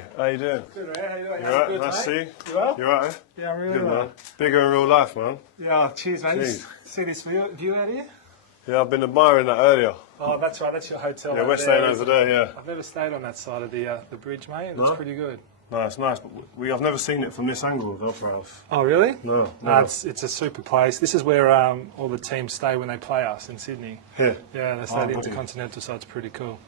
Hey, how you doing? Good, man. How you doing? You alright? Nice to see you. You well? You alright? Yeah, I'm really Good, well. man. Bigger in real life, man. Yeah, cheers, mate. Jeez. See this view out here? Yeah, I've been admiring that earlier. Oh, that's right. That's your hotel. Yeah, over we're staying there, over isn't there, it? yeah. I've never stayed on that side of the bridge, mate. No? It's pretty good. No, it's nice, but I've never seen it from this angle of the Opera House. Oh, really? No. It's a super place. This is where all the teams stay when they play us in Sydney. Here? Yeah, they stay Oh, at the brilliant. Intercontinental, so it's pretty cool.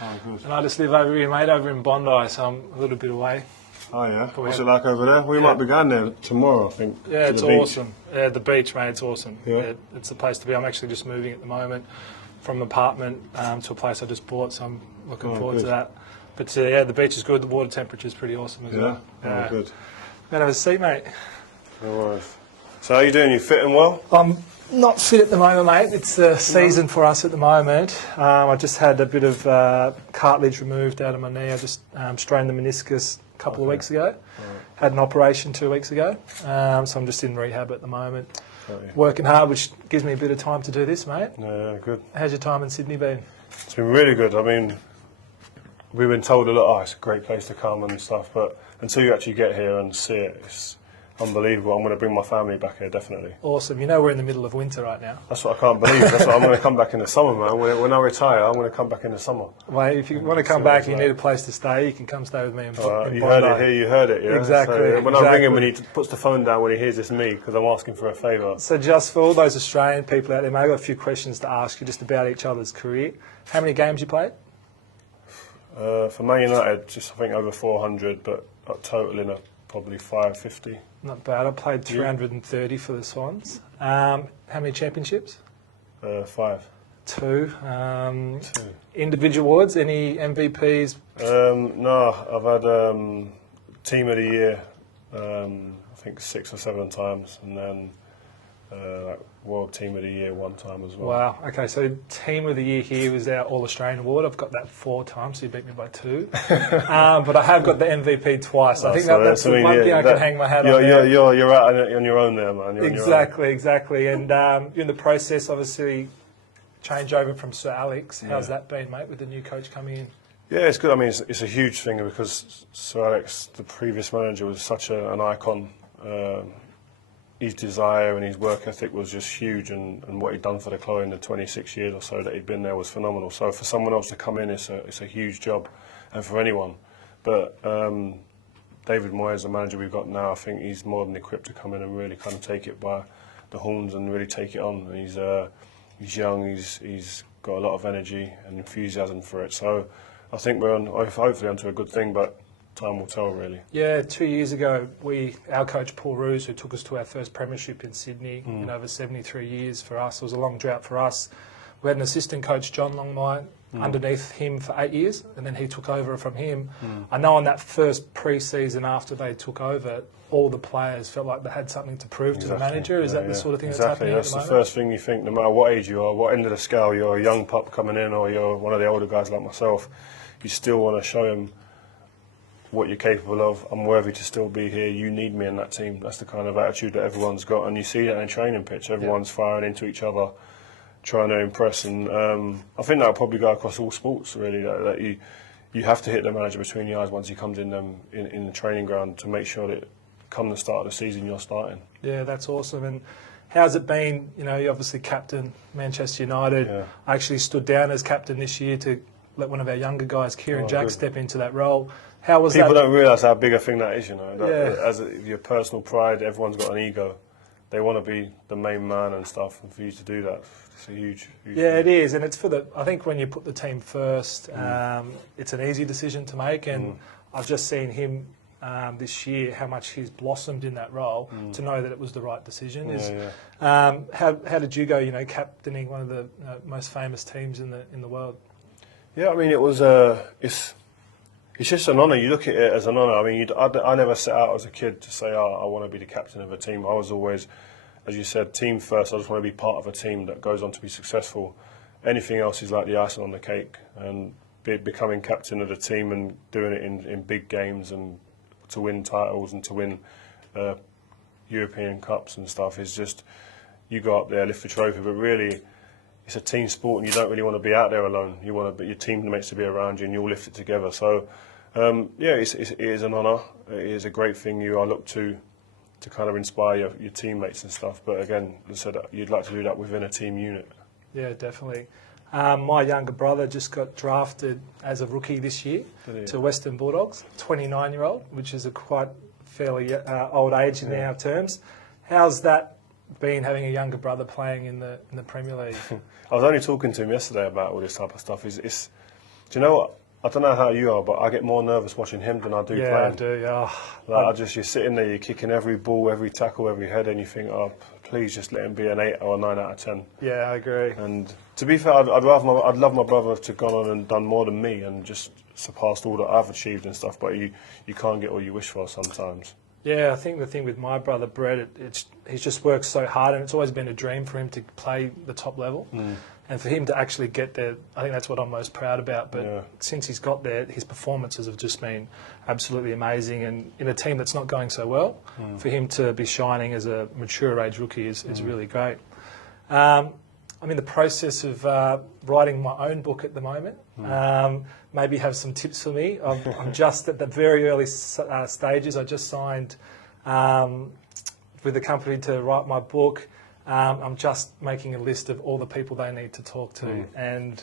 Oh, good. And I just live over here, mate, over in Bondi, so I'm a little bit away. Oh, yeah? we What's have- it like over there? We might be going there tomorrow, I think. Yeah, to it's the beach. awesome. Yeah, the beach, mate, it's awesome. Yeah. It's the place to be. I'm actually just moving at the moment from an apartment to a place I just bought, so I'm looking forward to good. that. But yeah, the beach is good. The water temperature is pretty awesome as Yeah? well. Oh, good. Man, have a seat, mate. No worries. So how you doing? You fitting well? I'm not fit at the moment, mate. It's the season for us at the moment. I just had a bit of cartilage removed out of my knee. I just strained the meniscus a couple of weeks ago. Had an operation 2 weeks ago. So I'm just in rehab at the moment. Working hard, which gives me a bit of time to do this, mate. Yeah, good. How's your time in Sydney been? It's been really good. I mean, we've been told a lot, it's a great place to come and stuff, but until you actually get here and see it, it's unbelievable. I'm going to bring my family back here, definitely. Awesome. You know we're in the middle of winter right now. That's what I can't believe. That's what I'm going to come back in the summer, man. When I retire, I'm going to come back in the summer. Well, if you want to come back and you need a place to stay, you can come stay with me in Bondi. You heard it here, you heard it, yeah? Exactly, So when I exactly. ring him and he puts the phone down when he hears it's me, because I'm asking for a favour. So just for all those Australian people out there, mate, I've got a few questions to ask you just about each other's career. How many games you played? For Man United, just I think over 400, but totaling probably 550. Not bad. I played 330 for the Swans. How many championships? 5. 2. 2. Individual awards? Any MVPs? No, I've had Team of the Year, I think 6 or 7 times, and then like World Team of the Year 1 time as well. Wow. Okay, so Team of the Year here was our All-Australian award. I've got that 4 times, so you beat me by 2. But I have got the MVP twice. I think that's the one thing I can hang my hat on. You're out on your own there, man. Exactly. And you're in the process, obviously, change over from Sir Alex. How's that been, mate, with the new coach coming in? Yeah, it's good. I mean, it's a huge thing because Sir Alex, the previous manager, was such an icon. His desire and his work ethic was just huge, and what he'd done for the club in the 26 years or so that he'd been there was phenomenal. So for someone else to come in, it's a huge job, and for anyone. But David Moyes, the manager we've got now, I think he's more than equipped to come in and really kind of take it by the horns and really take it on. And he's young, he's got a lot of energy and enthusiasm for it. So I think we're hopefully onto a good thing, but time will tell, really. Yeah, 2 years ago, our coach Paul Roos, who took us to our first premiership in Sydney in over 73 years for us, it was a long drought for us. We had an assistant coach, John Longmire, underneath him for 8 years, and then he took over from him. I know on that first pre-season after they took over, all the players felt like they had something to prove to the manager. Is that the sort of thing that's happening That's at the moment? the first thing you think, no matter what age you are, what end of the scale, you're a young pup coming in or you're one of the older guys like myself, you still want to show him what you're capable of. I'm worthy to still be here. You need me in that team. That's the kind of attitude that everyone's got, and you see that in training pitch. Everyone's firing into each other, trying to impress, and I think that'll probably go across all sports, really. That you have to hit the manager between the eyes once he comes in the training ground to make sure that come the start of the season you're starting. Yeah, that's awesome. And how's it been? You know, you obviously captain Manchester United. Yeah. I actually stood down as captain this year to let one of our younger guys, Kieran Jack, step into that role. How was People that? don't realise how big a thing that is, you know. As your personal pride, everyone's got an ego. They want to be the main man and stuff, and for you to do that, it's a huge Yeah, it is, and it's I think when you put the team first, it's an easy decision to make, and I've just seen him this year, how much he's blossomed in that role, to know that it was the right decision. How did you go, you know, captaining one of the most famous teams in the world? Yeah, I mean, it was it's just an honour. You look at it as an honour. I mean, I never set out as a kid to say, oh, I want to be the captain of a team. I was always, as you said, team first. I just want to be part of a team that goes on to be successful. Anything else is like the icing on the cake. And becoming captain of the team and doing it in big games and to win titles and to win European Cups and stuff is just, you go up there, lift the trophy, but really it's a team sport and you don't really want to be out there alone. You want your teammates to be around you and you all lift it together. So Yeah, it is an honour. It is a great thing. I look to kind of inspire your teammates and stuff. But again, as I said, you'd like to do that within a team unit. Yeah, definitely. My younger brother just got drafted as a rookie this year to Western Bulldogs, 29-year-old, which is a quite fairly old age in our terms. How's that been, having a younger brother playing in the Premier League? I was only talking to him yesterday about all this type of stuff. Do you know what? I don't know how you are, but I get more nervous watching him than I do playing. Yeah, I do. Yeah. Like you're sitting there, you're kicking every ball, every tackle, every head, and you think, oh, please just let him be an 8 or a 9 out of 10. Yeah, I agree. And to be fair, I'd love my brother to have gone on and done more than me and just surpassed all that I've achieved and stuff. But you can't get all you wish for sometimes. Yeah, I think the thing with my brother Brett, he's just worked so hard, and it's always been a dream for him to play the top level. And for him to actually get there, I think that's what I'm most proud about. But since he's got there, his performances have just been absolutely amazing. And in a team that's not going so well, for him to be shining as a mature age rookie is really great. I'm in the process of writing my own book at the moment. Maybe have some tips for me. I'm just at the very early stages. I just signed with the company to write my book. I'm just making a list of all the people they need to talk to, and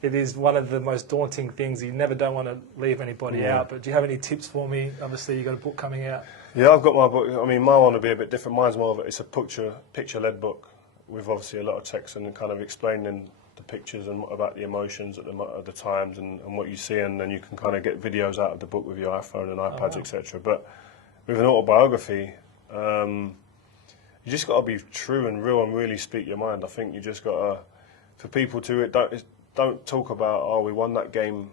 it is one of the most daunting things. You never don't want to leave anybody out, but do you have any tips for me? Obviously, you've got a book coming out. Yeah, I've got my book. I mean, my one will be a bit different. Mine's more of it's a picture-led book with obviously a lot of text and kind of explaining the pictures and about the emotions at the times and what you see, and then you can kind of get videos out of the book with your iPhone and iPads, etc. But with an autobiography, you just got to be true and real and really speak your mind. I think you just got to, for people to don't talk about, oh, we won that game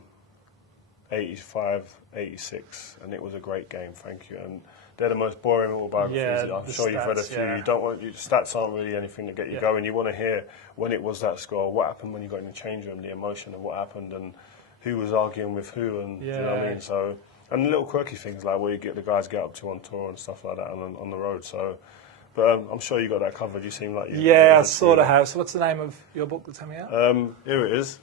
85, 86, and it was a great game, thank you. And they're the most boring autobiographies. Yeah, I'm sure you've read a few. Yeah. You don't want stats aren't really anything to get you going. You want to hear when it was that score, what happened when you got in the change room, the emotion of what happened, and who was arguing with who, and do you know what I mean? So, and little quirky things like where you get the guys get up to on tour and stuff like that, and on the road. So. But I'm sure you got that covered. You seem like you. Yeah, I sort of have. So what's the name of your book that's coming out? Here it is.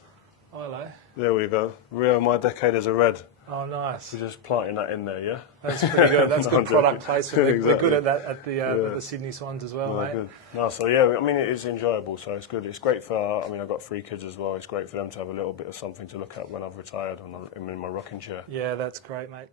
Oh, hello. There we go. Rio, my decade as a Red. Oh, nice. We're just planting that in there, yeah? That's pretty good. That's good product placement. Exactly. We're good at that at the Sydney Swans as well, mate. Good. No, so yeah, I mean, it is enjoyable, so it's good. It's great for, I mean, I've got 3 kids as well. It's great for them to have a little bit of something to look at when I've retired and I'm in my rocking chair. Yeah, that's great, mate.